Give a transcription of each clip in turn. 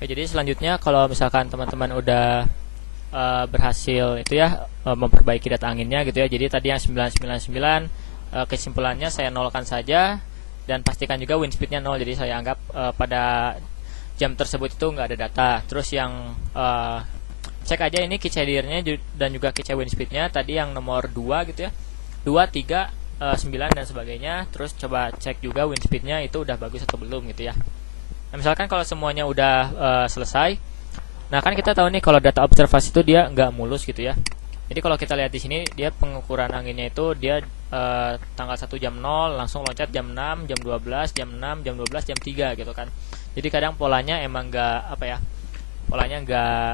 Oke, jadi selanjutnya kalau misalkan teman-teman udah berhasil itu ya memperbaiki data anginnya gitu ya. Jadi tadi yang 999 kesimpulannya saya nolkan saja dan pastikan juga wind speednya 0. Jadi saya anggap pada jam tersebut itu nggak ada data. Terus yang cek aja ini key shadernya dan juga key wind speednya tadi yang nomor 2 gitu ya, 2, 3, 9 dan sebagainya. Terus coba cek juga wind speednya itu udah bagus atau belum gitu ya. Nah, misalkan kalau semuanya udah selesai, nah kan kita tahu nih kalau data observasi itu dia nggak mulus gitu ya. Jadi kalau kita lihat di sini dia pengukuran anginnya itu dia tanggal 1 jam 0 langsung loncat jam 6, jam 12, jam 6, jam 12, jam 3 gitu kan. Jadi kadang polanya emang nggak apa ya, polanya nggak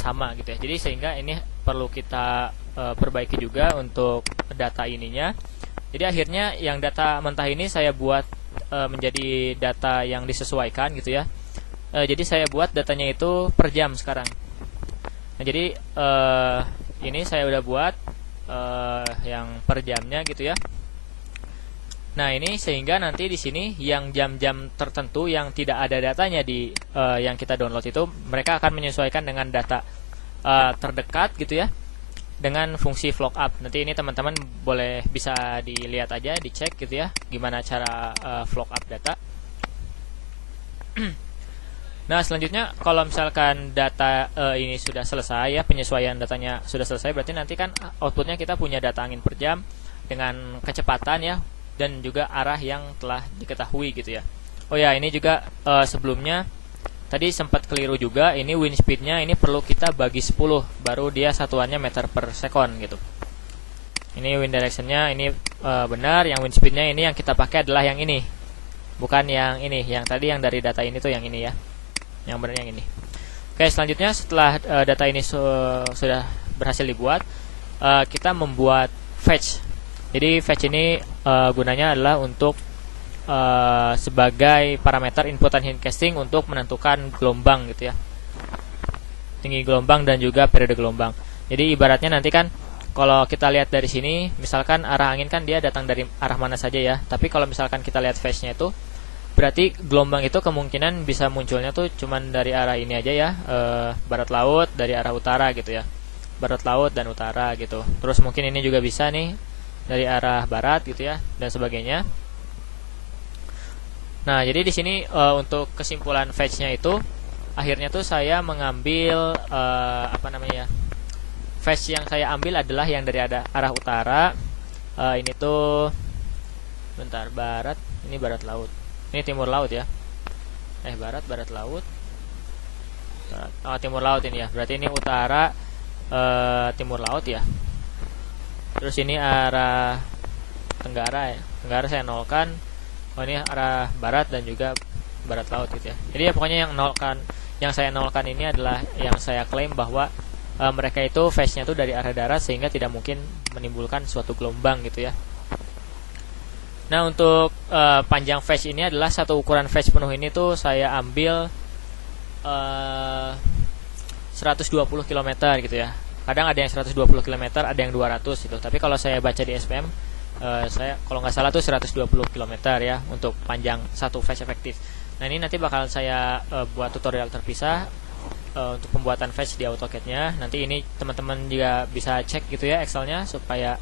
sama gitu ya. Jadi sehingga ini perlu kita perbaiki juga untuk data ininya. Jadi akhirnya yang data mentah ini saya buat menjadi data yang disesuaikan gitu ya. Jadi saya buat datanya itu per jam sekarang. Nah, jadi ini saya udah buat yang per jamnya gitu ya. Nah, ini sehingga nanti di sini yang jam-jam tertentu yang tidak ada datanya di yang kita download itu, mereka akan menyesuaikan dengan data terdekat gitu ya, dengan fungsi flock up. Nanti ini teman-teman boleh bisa dilihat aja, dicek gitu ya, gimana cara flock up data. Nah, selanjutnya kalau misalkan data ini sudah selesai ya, penyesuaian datanya sudah selesai, berarti nanti kan outputnya kita punya data angin per jam dengan kecepatan ya, dan juga arah yang telah diketahui gitu ya. Oh ya, ini juga sebelumnya tadi sempat keliru juga, ini wind speednya ini perlu kita bagi 10 baru dia satuannya meter per second gitu. Ini wind directionnya ini benar, yang wind speednya ini yang kita pakai adalah yang ini, bukan yang ini, yang tadi yang dari data ini tuh yang ini ya, yang benar yang ini. Oke, selanjutnya setelah data ini sudah berhasil dibuat, kita membuat fetch. Jadi fetch ini gunanya adalah untuk sebagai parameter inputan hindcasting untuk menentukan gelombang gitu ya, tinggi gelombang dan juga periode gelombang. Jadi ibaratnya nanti kan kalau kita lihat dari sini, misalkan arah angin kan dia datang dari arah mana saja ya, tapi kalau misalkan kita lihat phase-nya itu, berarti gelombang itu kemungkinan bisa munculnya tuh cuman dari arah ini aja ya, barat laut dari arah utara gitu ya, barat laut dan utara gitu. Terus mungkin ini juga bisa nih dari arah barat gitu ya, dan sebagainya. Nah, jadi di sini untuk kesimpulan fetch-nya itu akhirnya tuh saya mengambil fetch yang saya ambil adalah yang dari arah utara. Ini tuh bentar, barat, ini barat laut. Ini timur laut ya. Barat laut. Timur laut ini ya. Berarti ini utara timur laut ya. Terus ini arah tenggara ya. Tenggara saya nolkan. Oh, ini arah barat dan juga barat laut gitu ya. Jadi ya pokoknya yang saya nolkan ini adalah yang saya klaim bahwa mereka itu phase-nya itu dari arah darat sehingga tidak mungkin menimbulkan suatu gelombang gitu ya. Nah, untuk panjang phase ini adalah satu ukuran phase penuh ini tuh saya ambil 120 km gitu ya. Kadang ada yang 120 km, ada yang 200 gitu. Tapi kalau saya baca di SPM, saya kalau nggak salah tuh 120 km ya untuk panjang satu phase efektif. Nah, ini nanti bakal saya buat tutorial terpisah untuk pembuatan phase di AutoCAD-nya. Nanti ini teman-teman juga bisa cek gitu ya Excel-nya supaya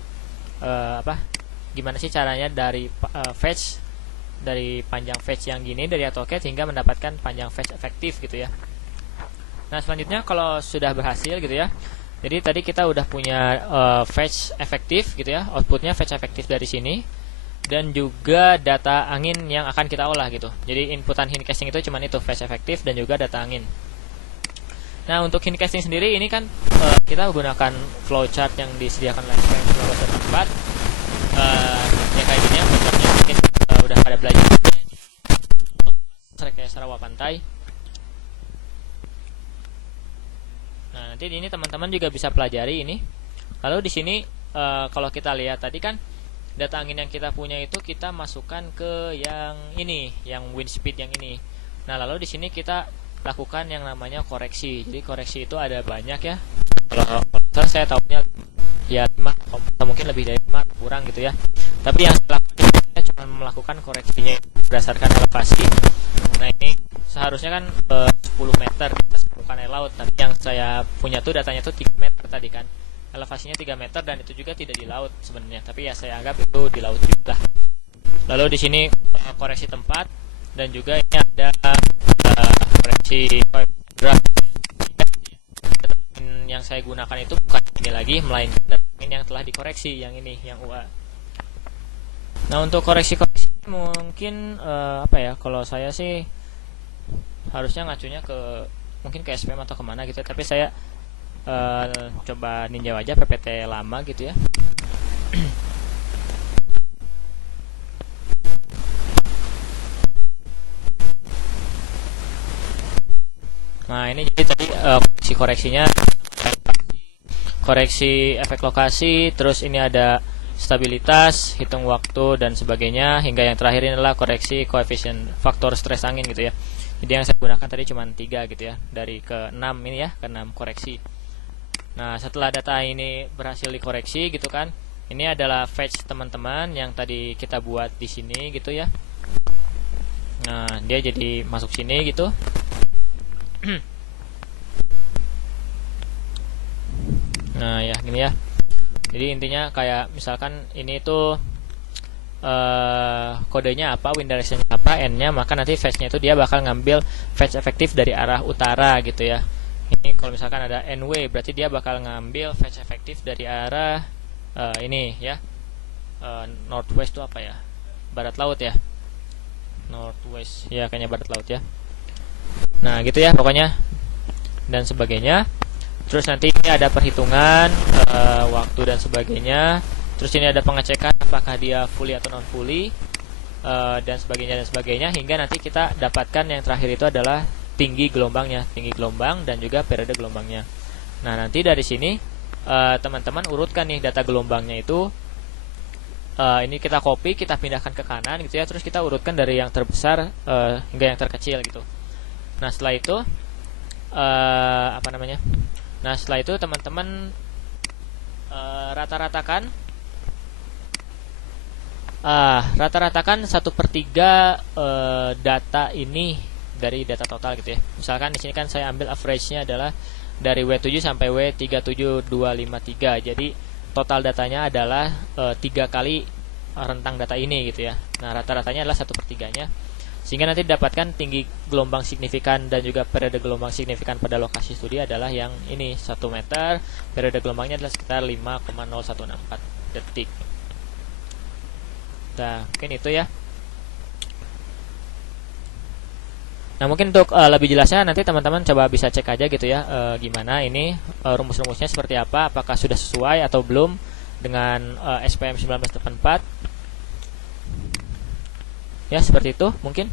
gimana sih caranya dari phase dari panjang phase yang gini dari AutoCAD hingga mendapatkan panjang phase efektif gitu ya. Nah, selanjutnya kalau sudah berhasil gitu ya. Jadi tadi kita udah punya phase efektif gitu ya, outputnya phase efektif dari sini, dan juga data angin yang akan kita olah gitu. Jadi inputan hindcasting itu cuma itu, phase efektif dan juga data angin. Nah, untuk hindcasting sendiri ini kan kita menggunakan flowchart yang disediakan oleh SPM 1944. Ya kayak gini ya, flowchartnya mungkin udah pada belajar kayak Sarawak Pantai. Nah, nanti ini teman-teman juga bisa pelajari ini. Lalu di sini kalau kita lihat tadi kan data angin yang kita punya itu kita masukkan ke yang ini, yang wind speed yang ini. Nah, lalu di sini kita lakukan yang namanya koreksi. Jadi koreksi itu ada banyak ya. Kalau saya tahunya ya 5 atau mungkin lebih dari 5 kurang gitu ya. Tapi yang saya lakukan saya cuma melakukan koreksinya berdasarkan elevasi. Nah, ini seharusnya kan 10 meter di atas permukaan air laut. Tapi yang saya punya tuh datanya tuh 3 meter tadi kan. Elevasinya 3 meter dan itu juga tidak di laut sebenarnya. Tapi ya saya anggap itu di laut juga. Lalu di sini koreksi tempat dan juga ini ada koreksi draft. Yang saya gunakan itu bukan ini lagi, melainkan data angin yang telah dikoreksi, yang ini, yang UA. Nah, untuk koreksi-koreksi mungkin apa ya? Kalau saya sih harusnya ngacunya ke mungkin ke SPM atau kemana gitu ya. Tapi saya coba ninjau aja PPT lama gitu ya. Nah, ini jadi tadi koreksinya, koreksi efek lokasi, terus ini ada stabilitas, hitung waktu dan sebagainya, hingga yang terakhir ini adalah koreksi koefisien faktor stres angin gitu ya. Jadi yang saya gunakan tadi cuma 3 gitu ya, dari ke 6 ini ya, ke 6 koreksi. Nah, setelah data ini berhasil dikoreksi gitu kan, ini adalah fetch teman-teman yang tadi kita buat di sini gitu ya. Nah, dia jadi masuk sini gitu. Nah ya gini ya. Jadi intinya kayak misalkan ini tuh kodenya apa, wind directionnya apa, n-nya, maka nanti fetch-nya itu dia bakal ngambil fetch efektif dari arah utara gitu ya. Ini kalau misalkan ada NW berarti dia bakal ngambil fetch efektif dari arah ini ya, northwest itu apa ya, barat laut ya, northwest ya, kayaknya barat laut ya. Nah gitu ya pokoknya dan sebagainya. Terus nanti ini ada perhitungan waktu dan sebagainya. Terus ini ada pengecekan apakah dia fully atau non fully dan sebagainya hingga nanti kita dapatkan yang terakhir itu adalah tinggi gelombangnya, tinggi gelombang dan juga periode gelombangnya. Nah nanti dari sini teman-teman urutkan nih data gelombangnya itu. Ini kita copy, kita pindahkan ke kanan gitu ya. Terus kita urutkan dari yang terbesar hingga yang terkecil gitu. Nah setelah itu apa namanya? Nah setelah itu teman-teman rata-ratakan 1/3 data ini dari data total gitu ya. Misalkan di sini kan saya ambil average-nya adalah dari W7 sampai W37253. Jadi total datanya adalah 3 kali rentang data ini gitu ya. Nah rata-ratanya adalah 1/3-nya. Sehingga nanti didapatkan tinggi gelombang signifikan dan juga periode gelombang signifikan pada lokasi studi adalah yang ini 1 meter, periode gelombangnya adalah sekitar 5,0164 detik. Nah mungkin itu ya. Nah mungkin untuk lebih jelasnya nanti teman-teman coba bisa cek aja gitu ya, gimana ini rumus-rumusnya seperti apa, apakah sudah sesuai atau belum dengan SPM 1984. Ya seperti itu mungkin.